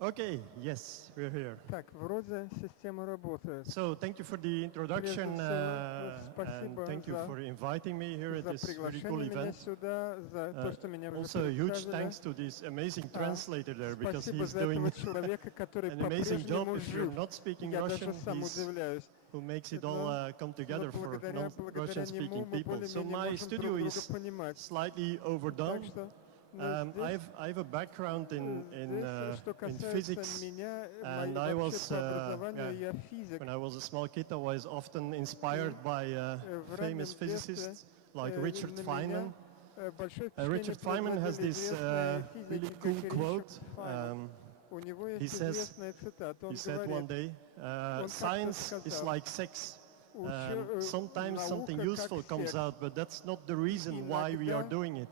Okay, yes, we're here. Так, вроде система работает. So thank you for the introduction and thank you for inviting me here at За this very приглашение cool меня event. сюда, за то, что меня Also a huge представили. thanks to this amazing translator there because Спасибо he's за этого doing человека, который an amazing job. по-прежнему If you're жив. not speaking Я даже Russian, сам удивляюсь. who makes it all come together for благодаря non-Russian-speaking нему мы people. So более-менее my можем studio друг друга is понимать. slightly Так overdone. что I have a background in что касается physics, меня, and I was по образованию я физик. when I was a small kid, I was often inspired by famous physicists like Richard Feynman. Richard Feynman has this really cool quote. He said one day, science is like sex. Sometimes something useful comes out, but that's not the reason why we are doing it.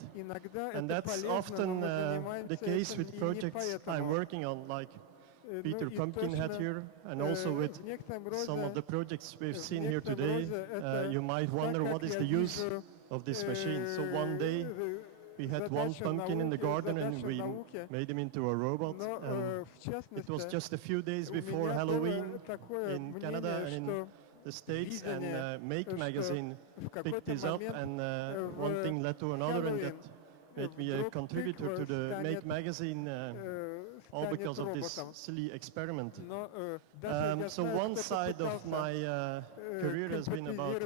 And that's often the case with projects I'm working on, like Peter Pumpkinhead here, and also with some of the projects we've seen here today. You might wonder what is the use of this machine. So one day we had one pumpkin in the garden and we made him into a robot. And it was just a few days before Halloween in Canada and in the States, and Make magazine picked this up, and one thing led to another, and that made me a contributor to the Make magazine, all because of this silly experiment. So one side of my career has been about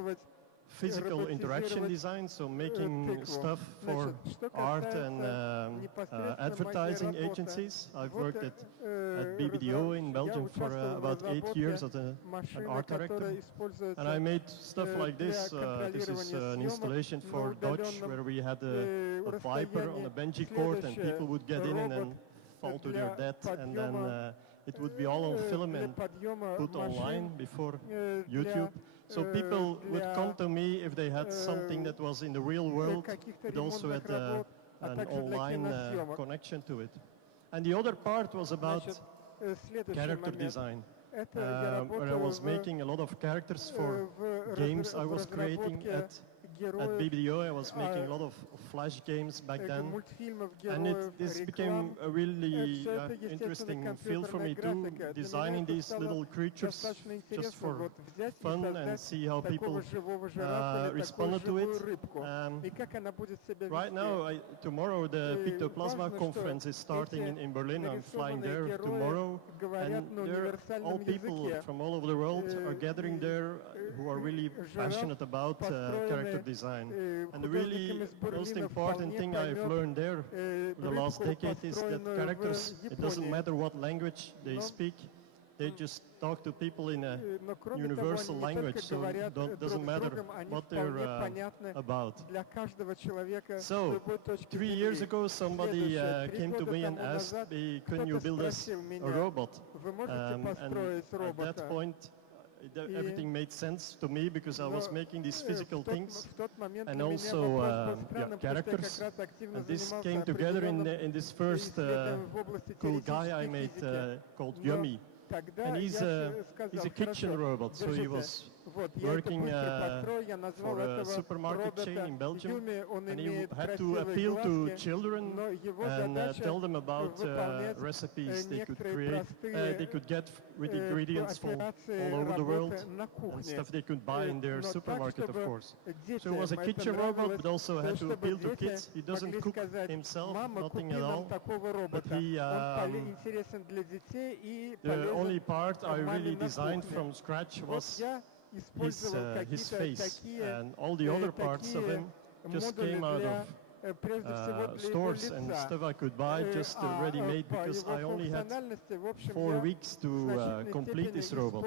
physical interaction design, so making stuff for art and advertising agencies. I've worked at BBDO in Belgium for about 8 years as an art director, and I made stuff like this. This is an installation for Dodge where we had a viper on a bungee cord, and people would get in and then fall to their death, and then it would be all on film and put online before YouTube. So people would come to me if they had something that was in the real world, but also had an online connection to it. And the other part was about character design, where I was making a lot of characters for games I was creating at BBDO. I was making a lot of Flash games back then, and this became a really interesting field for me too, designing these little creatures just for fun and see how people responded to it. Right now, tomorrow the Pictoplasma conference is starting in Berlin. I'm flying there tomorrow, and there all people from all over the world are gathering there who are really passionate about character design. And the really most important thing I've learned there the last decade is that characters, it doesn't matter what language they speak, they just talk to people in a universal language, so it doesn't matter what they're about. So 3 years ago somebody came to me and asked me, couldn't you build us a robot? And at that point everything made sense to me because I was making these physical things and also characters. And this came together in this first cool guy I made called Yummy. And he's a kitchen robot, so he was working for a supermarket chain in Belgium, and he had to appeal to children and tell them about recipes they could create, they could get with ingredients from all over the world and stuff they could buy in their supermarket, of course. So it was a kitchen robot, but also had to appeal to kids. He doesn't cook himself, nothing at all, but he the only part I really designed from scratch was his face, and all the other parts of him just came out of stores and stuff I could buy just ready-made, because I only had 4 weeks to complete this robot.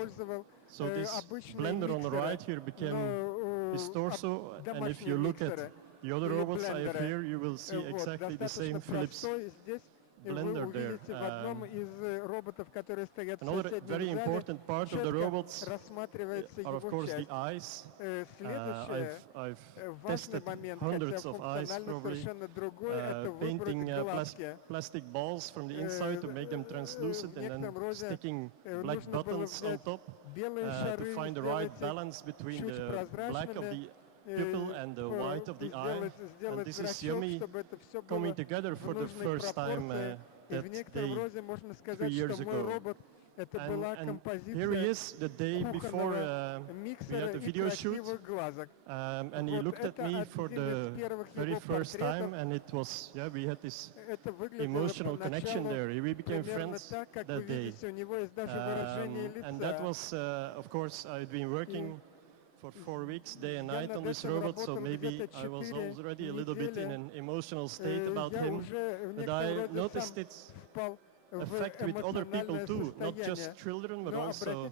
So this blender on the right here became his torso, and if you look at the other robots I have here, you will see exactly the same Philips blender there. Another very important part of the robots are of course the eyes. I've tested hundreds of eyes, probably, painting plastic balls from the inside to make them translucent, and then sticking black buttons on top to find the right balance between the black of the pupil and the white of the eye. And this is Yummy coming together for the first time that day 3 years ago. And here he is the day before we had the video shoot, and he looked at me for the very first time, and it was, yeah, we had this emotional connection there. We became friends that day. And that was, of course, I'd been working for 4 weeks, day and night on this robot, so maybe I was already a little bit in an emotional state about him, but I noticed its effect with other people too, not just children, but also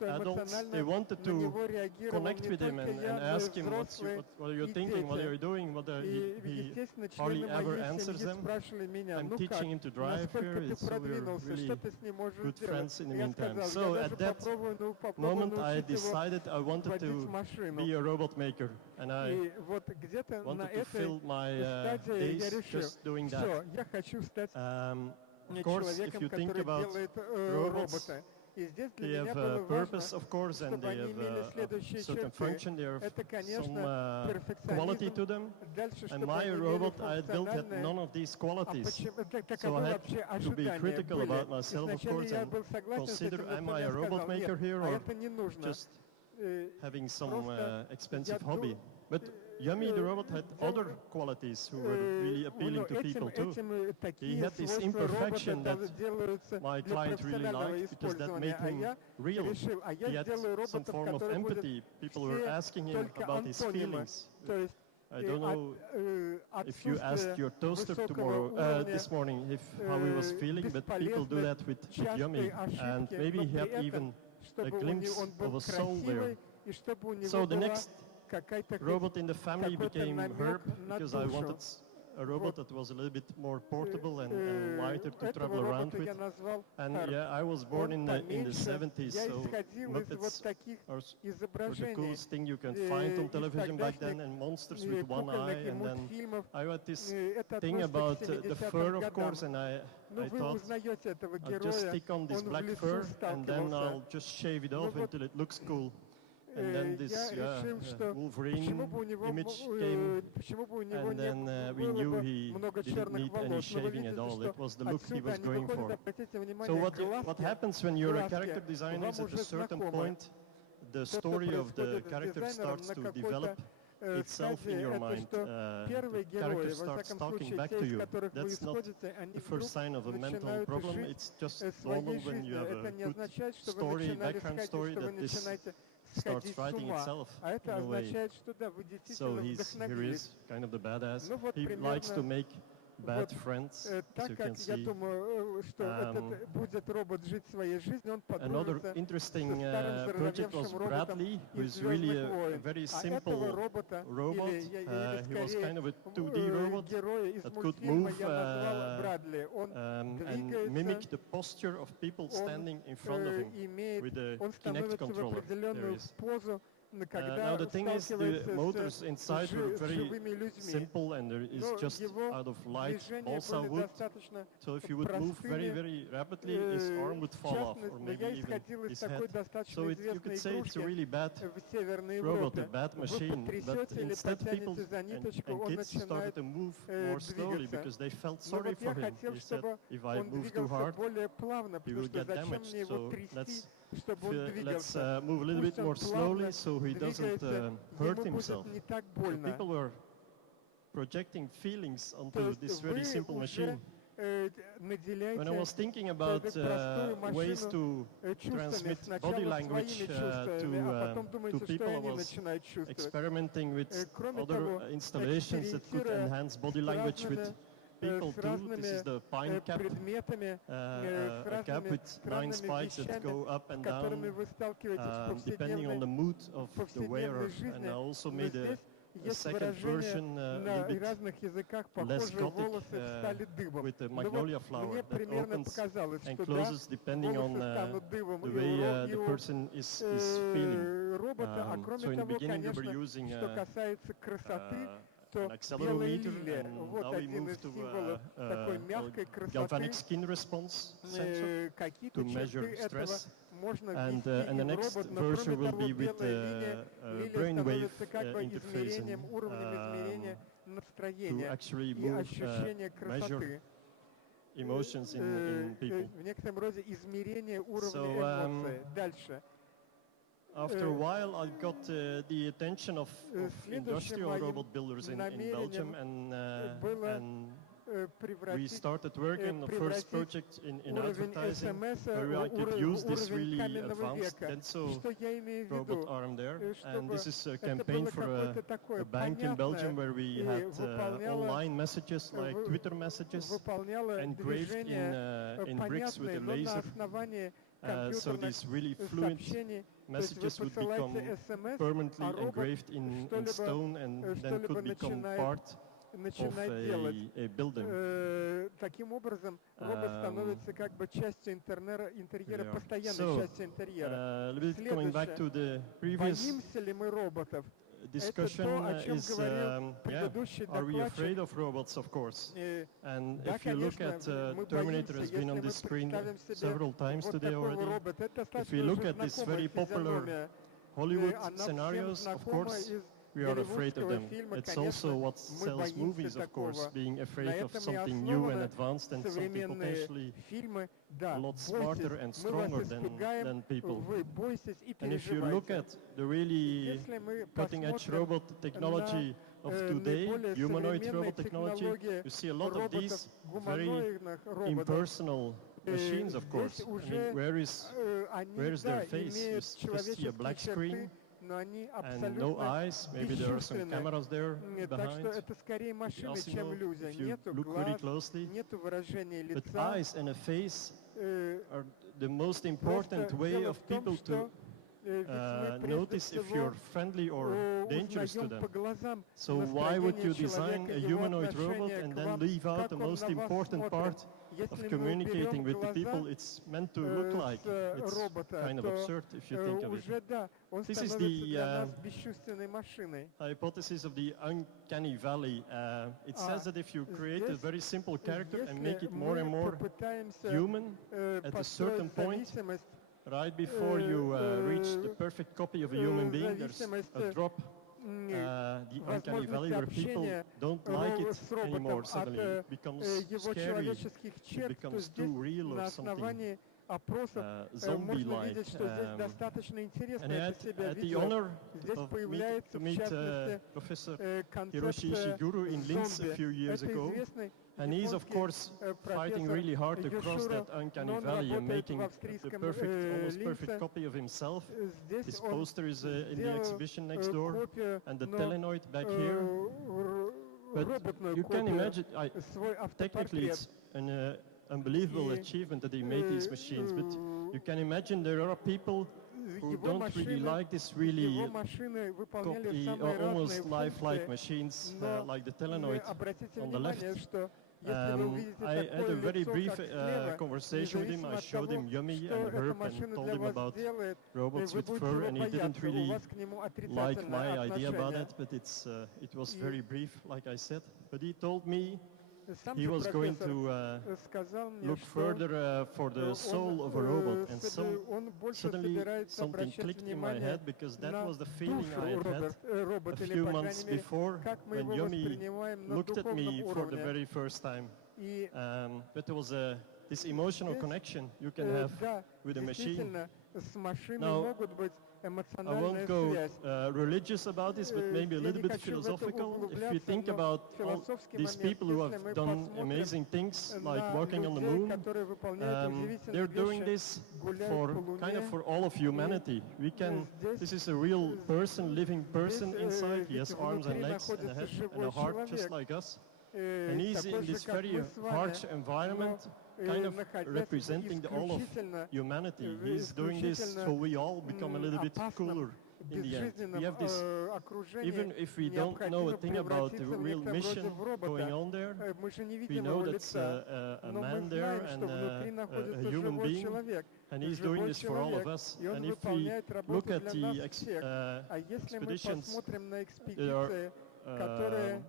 adults. They wanted to connect with him and ask him, what are you thinking, what are you doing, he hardly ever answers them. I'm teaching him to drive here, so we're really good friends in the meantime. So at that moment I decided I wanted to be a robot maker, and I wanted to fill my days just doing that. Of course, if you think about robots, they have a purpose, of course, and they have a certain function, they have some quality to them. And my robot I had built had none of these qualities. So I had to be critical about myself, of course, and consider, am I a robot maker here or just having some expensive hobby? But Yummy, the robot, had other qualities who were really appealing to people too. He had this imperfection that my client really liked because that made him real. He had some form of empathy. People were asking him about his feelings. I don't know if you asked your toaster this morning how he was feeling, but people do that with Yummy. And maybe he had even a glimpse of a soul there. So the next robot in the family became Herb, because I wanted a robot that was a little bit more portable and lighter to travel around with. And yeah, I was born in the 70s, so Muppets were the coolest thing you can find on television back then, and monsters with one eye. And then I had this thing about the fur, of course, and I thought I'll just stick on this black fur and then I'll just shave it off until it looks cool. And then this Wolverine image came, and then we knew he didn't need any shaving at all. It was the look he was going for. So what happens when you're a character designer is at a certain point, the story of the character starts to develop itself in your mind. The character starts talking back to you. That's not the first sign of a mental problem. It's just normal when you have a good story, background story, that this starts writing itself in a way. So here he is, kind of the badass. He likes to make bad friends, as you can see. Another interesting project was Bradley, who is really a very simple robot. He was kind of a 2D robot that could move and mimic the posture of people standing in front of him with a Kinect controller. There is. Now the thing is, the motors inside were very simple, and there is just out of light balsa wood. So if you would move very, very rapidly, his arm would fall off, or maybe even his head. So you could say it's a really bad robot, a bad machine. But instead people and kids started to move more slowly because they felt sorry for him. They said, if I move too hard, he will get damaged. So let's move a little bit more slowly so he doesn't hurt himself. So people were projecting feelings onto this very simple machine. When I was thinking about ways to transmit body language to people, I was experimenting with other installations that could enhance body language with people too. This is the Pine cap, a cap with 9 spikes that go up and down depending on the mood of the wearer. And I also made a second version a little bit less gothic with the magnolia flower that opens and closes depending on the way the person is feeling. So in the beginning we were using an accelerometer, and now we move to a galvanic skin response sensor to measure stress. можно and ввести the и в next робот, но version кроме will того, be with белая линия, линия brainwave становится как бы interfacing измерением, уровнем измерения to настроения actually и move, ощущения measure красоты. emotions in people. В некотором роде измерение уровня So, эмоций. Дальше. After a while, I got the attention of Следующим industrial моим robot builders in Belgium, было and we превратить started working on the first project in уровень advertising, СМС where I could use this уровень really каменного advanced века. Denso Что я имею в robot виду? arm there. And Чтобы this is a это campaign было for какое-то такое a bank in Belgium понятное where we и had выполняло online messages like Twitter messages выполняло engraved движения in bricks with понятные, a но на laser. основании So компьютерных these really fluid сообщений. То есть вы messages would become посылаете СМС, permanently а робот engraved in stone and then что-либо could become начинает part of делать. a building. Таким образом, робот становится как бы частью интерьера, постоянной So, частью интерьера. a little bit coming back to the previous Боимся ли мы роботов? discussion о чем is, говорил предыдущий are we докладчик. afraid of robots? Of course. And Да, if you look конечно, at мы Terminator боимся, has been если on мы this screen представим себе several times вот today такого already. робота. Это If we достаточно look уже at these знакомая very popular физиономия. Hollywood Она всем scenarios, of знакома course, из we are afraid of голливудского them. фильма. It's Конечно, also what мы sells боимся movies, of course, такого. being На afraid of этом и something new and основаны advanced and something современные potentially фильмы. Да, a lot бойтесь, smarter and мы stronger вас испугаем, than people. вы бойтесь и And if you look переживайте. at the really Если мы cutting-edge посмотрим robot technology of today, наиболее humanoid современные robot technology, технологии you see a lot of роботов, these very гуманоидных роботов, impersonal machines, of course. здесь I уже mean, where is они, their да, face? You имеют just see a человеческие black черты, screen но они and no абсолютно eyes. Maybe there are some бесчувственны. cameras there Так что behind. это скорее машины, чем Also, люди. if you Нету look very глаз, closely, нету выражения but лица. eyes and a face Э, are the most important Просто way дело of в том, people to что ведь мы прежде notice if всего you're friendly or dangerous to узнаем по them. глазам So why would you настроение design человека, a его humanoid robot отношение and к then вам, leave out как the он most на вас important смотрит. part Если of мы communicating уберем with the глаза, people it's meant to look like? It's робота, kind of то absurd if you think of it. уже да, он This is становится the, для нас бесчувственной машиной. Hypothesis of the uncanny valley. It says that if you create a здесь, very simple character and Если make it more and мы more попытаемся human at a certain построить point, зависимость, right before you reach the perfect copy of a human being, there's a drop, the uncanny valley, where people don't like it с роботом anymore от suddenly. It becomes его scary, человеческих it черт, то becomes здесь too real на or something основании опросов можно zombie-like. видеть, что здесь достаточно And интересно I это had себя the видео. honor Здесь to появляется, в meet частности, Professor Hiroshi концепция Ishiguro in Linz a зомби. few years Это ago. известный And he's, of японский course, fighting профессор really hard to cross Йошуро, that uncanny но он valley and работает making в the австрийском perfect, almost perfect Линце. copy of himself. Здесь His он poster is in the сделал exhibition next door, копию, and the но telenoid back here. But роботную you can копию, imagine, свой technically автопортрет. it's an unbelievable achievement that they made these machines, but you can imagine there are people who Его don't really машины, like this really его машины выполняли copy, самые almost разные lifelike функции, machines но like the telenoid обратите on the left. внимание, что если вы увидите I had такое a very лицо, brief как слева, conversation with him. независимо I от showed того, him Yummy что and эта Herb and машина told для him вас about делает, robots вы with будете fur, его and he didn't бояться, у really вас к нему like отрицательное my idea about отношение. it, but it was very brief, like I said. But he told me Сам he же was going профессор to сказал мне, look что further for the soul of a robot, and он больше suddenly собирается something обращать clicked in my внимание head, because that на was the feeling душу I had had робота, a или, few по months крайней мере, before как мы when его Yummy воспринимаем на looked at духовном me for the уровне. very first time. И But there was this emotional здесь, connection you can have да, with a machine. действительно, с машиной Now, могут быть I эмоциональная won't go связь. religious about this, but maybe a Я little не bit хочу в это philosophical. If you углубляться, think но about all философский these момент, people who если мы have done посмотрим amazing things, like на walking on the людей, moon, которые выполняют удивительные they're doing вещи, this гуляют for по kind of Луне. for all of humanity. We can. здесь- This is a real person, living person здесь, inside. He ведь has arms and внутри legs and a находится head and живой a heart, just человек, like us. And he's такой in же, this как very мы с вами, harsh environment, но, kind of находясь representing all of исключительно humanity. He's doing this исключительно, so we all become a little bit опасном, cooler in the end. We безжизненном have this, окружении even if we don't know a необходимо thing about the превратиться в real некотором mission роде в робота. going on there, Мы же не we видим know его that's лица, a но мы man there знаем, and что внутри a находится human живой being, человек. and he's doing Живой this for all of человек, us. и он And if we выполняет look работу at для the нас всех. А если мы expeditions посмотрим на that are экспедиции, которые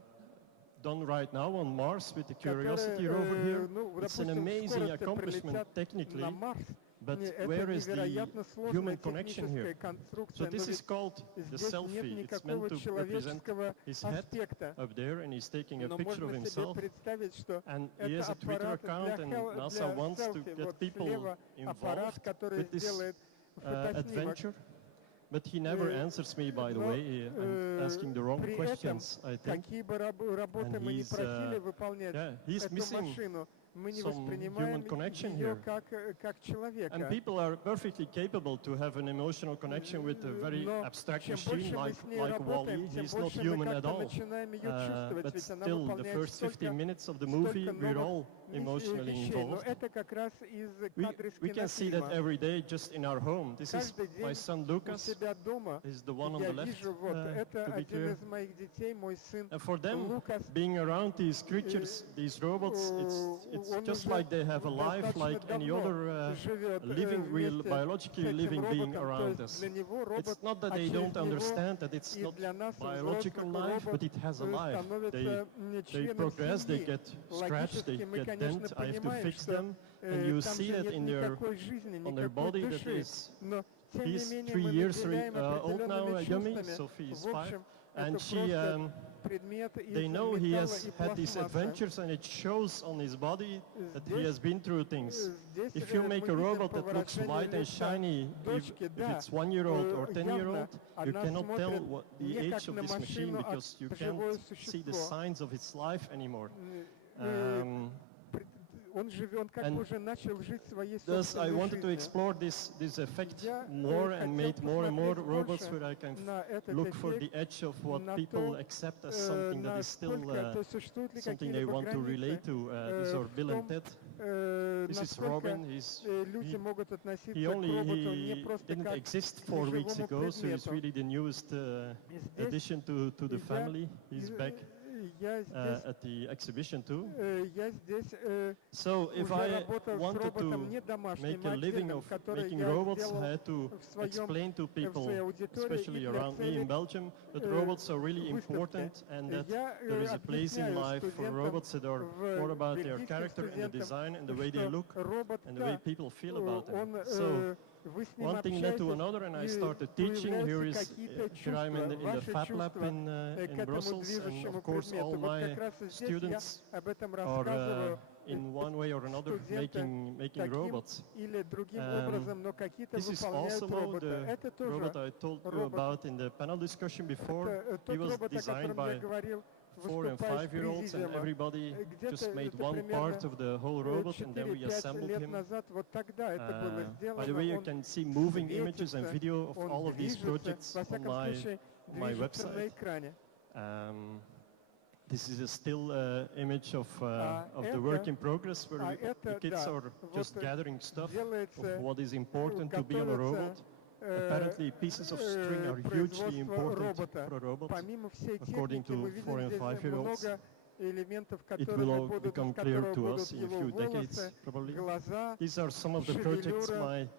done right now on Mars with the которые, Curiosity rover here, ну, it's an допустим, в amazing скорости accomplishment прилетят technically. на Марс, But Это where is the невероятно сложная human connection техническая here? конструкция, So this но is ведь called the здесь нет selfie. It's никакого meant to represent человеческого his head аспекта. up there, and he's taking a Но picture of можно себе himself. представить, что And he это has a Twitter аппарат account, and для NASA wants to селфи. get Вот people слева аппарат, involved который with this сделает фотоснимок. adventure. But he never answers me, by the Но, way. I'm asking the wrong при этом, questions, I think. какие бы работы And мы не he's, просили выполнять he's эту missing машину, мы не some воспринимаем human connection ее here. как человека. And people are perfectly capable to have an emotional connection with a very Но abstract чем machine больше мы like, с ней like работаем, Wall-E. тем He's not больше мы human at как-то all. начинаем ее чувствовать, But ведь она still, the выполняет first 15 столько minutes of the movie, we're много all emotionally вещей. Но involved. это как раз из We кадров can see that кинофильма. every day just in our home. This is Каждый my день son у Lucas. себя дома Is the one on я the left, вижу, вот это to be один clear. из моих детей, мой сын And for them, Лукас. being around these creatures, these robots, it's Он just уже like they have a life достаточно like any давно other живет, living, real, вместе biologically с этим living being роботом. То around есть us. для него робот, It's not that а they через don't него understand that it's и not для нас, biological взрослых, life, робот but it has a life. становится They членом progress, they семьи. get scratched, they Логически мы, get конечно, dent. I have to понимаем, fix что them, and you там see же that нет in their никакой жизни, on their никакой body that души. is. Но тем не He's менее 3 мы years наделяем old now, определенными Yumi. чувствами. Sophie is В 5, общем, and это she. просто предмет из They know he металла has и had these пластмассы. adventures, and it shows on his body that he has been through things. Здесь If you мы make a видим robot по that looks выражению white and лица shiny, дочки, if да, it's 1-year-old or 10-year-old, явно you она cannot tell смотрит what the не age как of на this machine машину, а because you живое can't see the существо. signs of its life anymore. Он живет, как And бы уже начал жить своей Thus, I собственной wanted to жизнью. explore this effect Я, more and хотел made more and more посмотреть robots больше where I can на этот look for the эффект, edge of what на people то, accept as something that is still насколько, то есть существуют ли something they какие-либо want to relate границы, to. These are в Bill and том, Ted. This is насколько Robin. люди могут He относиться к роботу не only просто didn't как exist к 4 weeks живому ago, so he's предмету. really the newest И здесь addition to the я- family. He's back я здесь, at the exhibition too. я здесь So if уже I работал с wanted роботом to не домашним, make а a living отдельным, of который making я robots, I сделал had to в своем explain to people, своей аудитории especially и для around me in целей, Belgium, that robots are really выставки. important and that Я there is a place in объясняю life for студентам robots that are в more about their бельгийским character and the студентам, design and the way they что look робот, and the way да, people feel about them. он, So вы с ним one thing led to общаетесь, another, and I и started teaching. появляются Here какие-то here I am in the ваши Fab Lab чувства in к этому Brussels, and движущему of course all предмету. Вот my как раз здесь я students об этом are рассказываю. in one way or another Студенты making таким robots. или другим образом, но какие-то This is выполняют also робота. the Это robot тоже I told you робот. about in the panel discussion before. Это He тот was робот, о designed котором я by говорил, 4 and выступая с 5-year-olds, and президиума. everybody Где-то just made это one примерно part of the whole robot, and then we 4-5 assembled лет him. назад, вот тогда это было сделано. By the way, you Он can see moving images and светится, video of он all of these движется, projects во on всяком my случае, движется на website. экране. This is a still image of the это- work in progress where the это, kids да, are вот just gathering stuff делается, of what is important to be on a готовится, robot. Apparently, pieces of string are hugely important робота. for a robot. Помимо всей according техники, мы to видим 4 and здесь 5-year-olds. много элементов, It которые will all будут, become из clear которых to будут us in a его few decades, волосы, probably. глаза. These are some of the projects шевелюра. my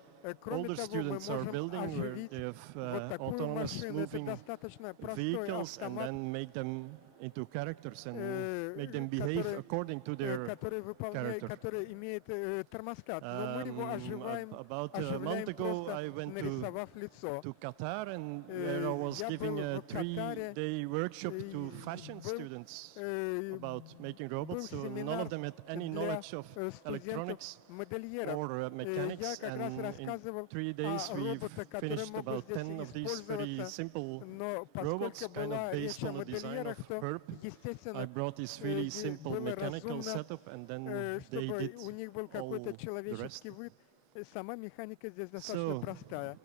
Кроме older того, мы students are можем building where оживить they have вот такую autonomous машину. Это moving достаточно простой vehicles and автомат, then make them into characters and make them behave который- according to their который выполняет, character. который имеет термоскат. Но мы его оживаем, About a оживляем month ago, I просто went нарисовав лицо. to Qatar, and where I was я giving был a в Катаре, 3-day workshop to и fashion был, students э, about making robots. So none семинар of them had any для knowledge of студентов electronics модельеров. or mechanics, Я как раз and in рассказывал 3 days о we've роботах, которые finished могут about здесь 10 of these very использоваться. simple Но robots, поскольку kind была of речь based о on the design модельерах, of то, Herb. I естественно, brought this really simple было mechanical разумно, setup, and then they чтобы did у них был all какой-то the rest. человеческий вид. Сама механика здесь достаточно So, простая.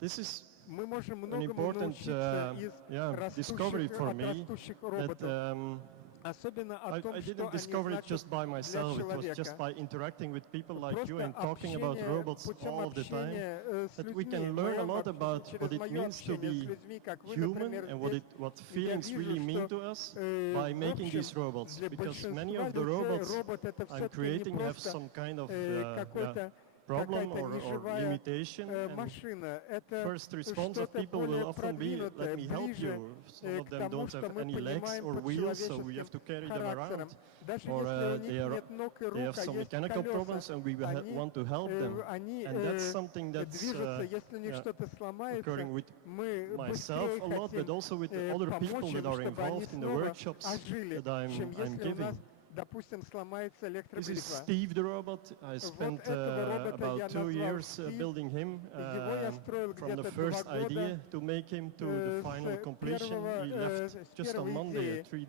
This is Мы можем an многому important научиться из discovery растущих, for от me растущих that роботов. Особенно о том, I что didn't они discover it значат just by для myself. It was just человека. by interacting with people like you Просто and talking about общение, robots путем all the time. общения с That we людьми, can learn a lot about через what it мое means to общение с be людьми, как вы, human например, and здесь, what я feelings вижу, really mean что, to us в by making общем, these robots. для Because many большинства of the людей robots робот это I'm все-таки не creating have просто some kind of какой-то problem какая-то or неживая limitation. And машина. Это first response of что-то people will более often be, продвинутое, let me help ближе you. Some of к them тому, don't что have мы any legs понимаем or под wheels, so we have человеческим to carry them характером. around. Даже Or если у they них are нет ног и they рук, have а some есть mechanical problems, колеса, and we они want to help them. они And that's something that's движутся. Если у них что-то сломается, occurring with мы myself быстрее a lot, but хотим also with the other people помочь that им, are чтобы они involved in the снова workshops ожили, that чем I'm если у нас, giving. допустим, сломается This is электробритва. Steve the robot. I spent этого робота я about 2 назвал years Steve. building him Его я строил from the где-то first 2 года. idea to make him to the final completion. He left just on Monday, 3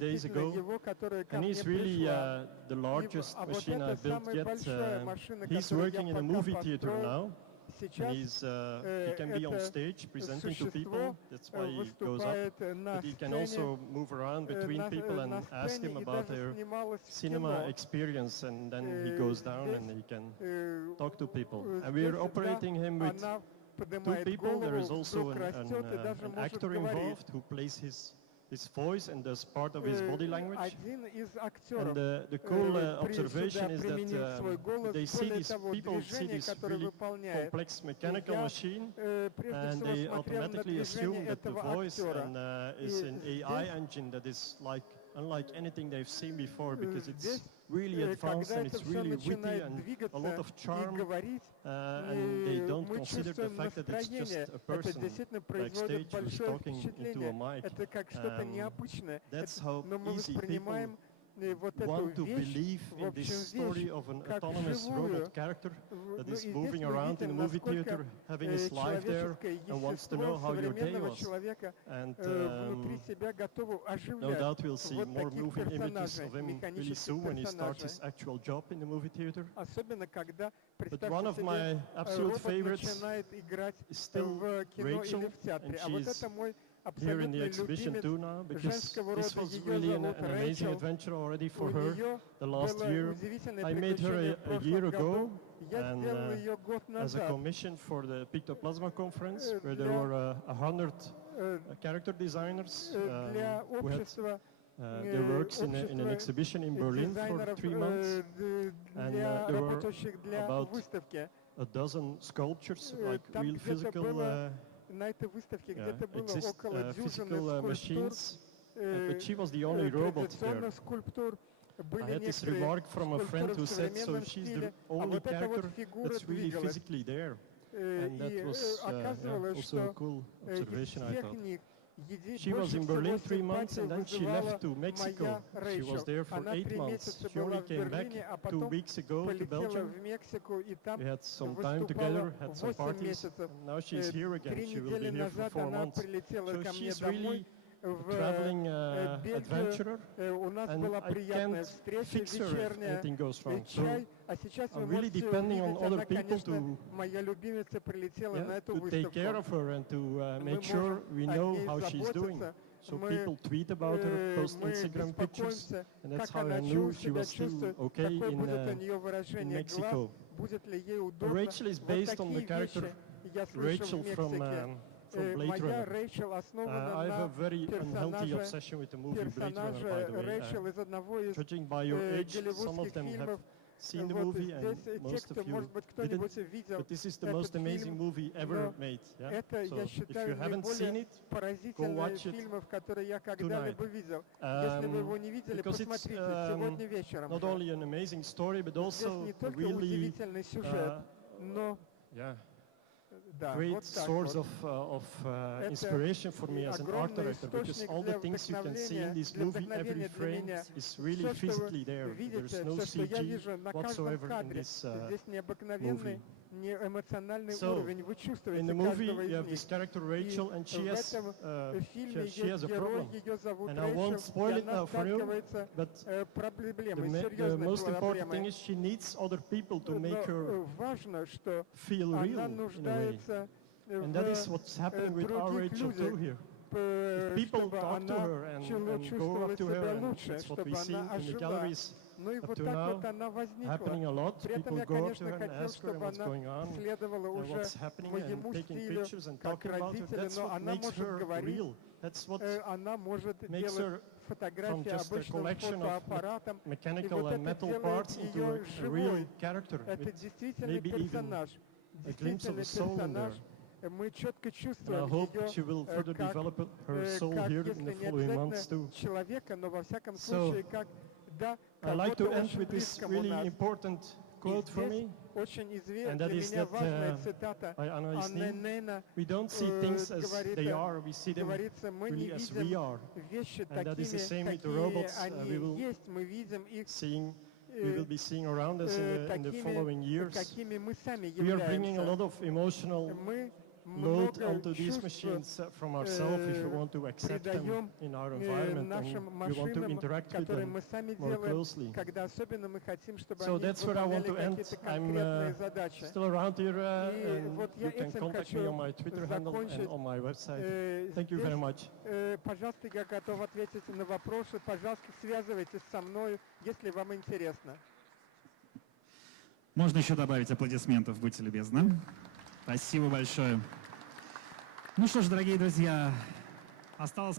days ago. его, которая ко And мне he's really пришла. the largest А вот machine это I built самая yet. большая машина, He's которую working я in a пока movie theater построил. now. And Сейчас he can be on это stage presenting to существо people. That's why he goes up. выступает на But he can сцене, also move around between people and на ask сцене him и about даже their снималась в cinema кино. experience, and then he goes down and he can talk to people. And Здесь, we're да, operating him with она 2 поднимает people. There голову, is also вдруг растет и даже an может actor говорить. involved who plays his voice and does part of his body language. Один из And актеров the cool сюда observation is применил свой that голос. they see Более these того, people see движение, this которое really выполняет. complex mechanical Я, machine, прежде and всего they смотрел на automatically assume движение that the этого voice актера. is an AI здесь, engine that is unlike anything they've seen before, because it's здесь, really advanced когда and это it's все really witty начинает and a двигаться lot of и charm, говорить, and they don't мы consider the чувствуем fact that it's just настроение. a Это person действительно производит backstage who's большое talking into a впечатление. mic. Это как что-то необычное. That's how Но мы easy воспринимаем вот эту want to вещь, believe в in общем, this вещь, story of an как autonomous живую. robot character that Ну, is и moving здесь мы around in a видим, movie насколько theater, having his life there, человеческое and wants to естество know how your day современного was. человека And внутри себя готово no оживлять doubt we'll see вот more таких moving images персонажей, of him really механических soon when he starts персонажей. his actual job in the movie theater. Особенно, когда, But представьте one of себе, my absolute робот favorites начинает играть is still в кино Rachel, или в театре. and А вот she's это мой here in the абсолютный exhibition любимец too now, because женского this рода. was Ее really an зовут amazing Рэйчел. adventure already for У her нее the last было year. удивительное I made her приключение в a year прошлом ago, году. Я and сделал ее год as a назад commission for the Pictoplasma conference, where there для, were 100 character designers для who had общества their works in an общества exhibition in Berlin for дизайнеров 3 months. для there were работающих для about выставки. a dozen sculptures, like Там real где-то physical было на этой выставке где-то было около дюжины physical скульптур, machines. But she was the only robot there. традиционных скульптур. I Были had this некоторые remark from a friend скульптуры who в said, so современном she's the стиле, а only вот эта вот character фигура that's really двигалась. physically there. And that И was оказывалось, also a что cool из observation, I всех thought. них She was больше in всего Berlin 3 months, симпатии and then she вызывала left to Mexico. моя She was Рэйчел. there for Она 8 3 months. месяца She была only в came back Берлине, а 2 потом weeks ago to полетела Belgium. в Мексику и там We had some time выступала together, had some 8 parties, месяцев. and now she's here again. 3 She will be недели here for назад 4 она months. прилетела So ко мне she's домой really a в traveling Бельгию. adventurer, У нас and была I приятная can't встреча fix her if вечерняя, anything goes wrong. So чай. А сейчас вы I'm really можете depending on увидеть, other она, people конечно, to моя любимица прилетела на эту to take care выставку. of her and to Мы make sure можем we о know ней how she's doing. заботиться. So Мы, people tweet about her, post мы Instagram pictures, беспокоимся, and that's как how I она knew she себя was still чувствует, okay какое будет у in нее выражение глаз, Mexico. будет ли ей удобно. Rachel is Вот based on the такие character вещи я слышал Rachel в from Мексике. Blade Моя Runner. Рэйчел основана I have a на very unhealthy персонаже obsession with the movie Blade Runner, by the way. Рэйчел из одного из Judging by your age, some of голливудских them have фильмов. seen the Вот movie, and здесь те, most кто, of you может быть, didn't. кто-нибудь видел But this is the этот most amazing фильм, movie ever но made. Yeah? это, So я if считаю, you haven't seen наиболее it, поразительный watch it фильмов, которые я когда-либо видел. Если вы его не видели, because it's посмотрите сегодня вечером. not же. only an amazing story, but Здесь also не a только really удивительный сюжет, но yeah, да, great вот так source вот. of Это inspiration for me as an art огромный director, because источник all the для things you can see in вдохновения, this для movie, every вдохновения для frame меня. is really Все, что вы physically there. видите, There's no все, что я CG вижу на каждом whatsoever in кадре, this здесь необыкновенный, movie. неэмоциональный So, уровень. Вы in чувствуете the movie, каждого you из have них. this character И Rachel, and she в has, этом фильме she has есть a герой, problem. ее зовут And I won't Рэйчел, spoil и it она now for you, сталкивается but проблемой, the серьезной most important thing проблемой. is she needs other people to Но make her важно, что feel real она in a way. нуждается And that is what's happening with our других Rachel too людях, here. If people чтобы talk to она her and go чувствовала up to себя her, and лучше, that's what we чтобы see она in the ожила. galleries Ну и up вот to так now вот она happening возникла. a lot. При этом People я, go up to конечно, her and хотел, ask her чтобы what's она going on, следовала уже what's happening, моему and taking стилю, pictures and как talking about her. родителя, That's но what она makes может her говорить, real. That's what она может makes делать her from фотографии just a обычным collection of фотоаппаратом, и mechanical вот and это metal делает parts into ее a real живой. character Это with действительный maybe even персонаж. a glimpse of Действительный a soul in there. персонаж. Мы четко And I чувствуем hope ее she will further как, develop her soul как, here in если the не following months обязательно too. человека, но во всяком So, случае, как, да, I like кого-то to end очень with this близкому really нас. important И quote for здесь me, очень and для that is меня that важная цитата by Anna Анны Isnin, Нейна. we don't see things as they are, we see them Говорится, мы не really as we видим are. вещи And that is the same такими, with the какие robots. они We will есть. Мы видим их we will be seeing around us in the following years. какими мы сами We are bringing a lot являемся. of emotional Мы load много onto these чувств machines from ourselves if we want to accept them придаем in our environment нашим and we want to машинам, interact with которые them мы сами more делаем, closely. когда особенно мы хотим, чтобы So они that's where I want выполняли to end. какие-то I'm конкретные задачи. still around here И and вот я you can этим contact me хочу on my Twitter handle and закончить. on my website. Thank you very much. Пожалуйста, я готов ответить на вопросы. Пожалуйста, связывайтесь со мной, если вам интересно. Можно еще добавить аплодисментов, будьте любезны. Спасибо большое. Ну что ж, дорогие друзья, осталось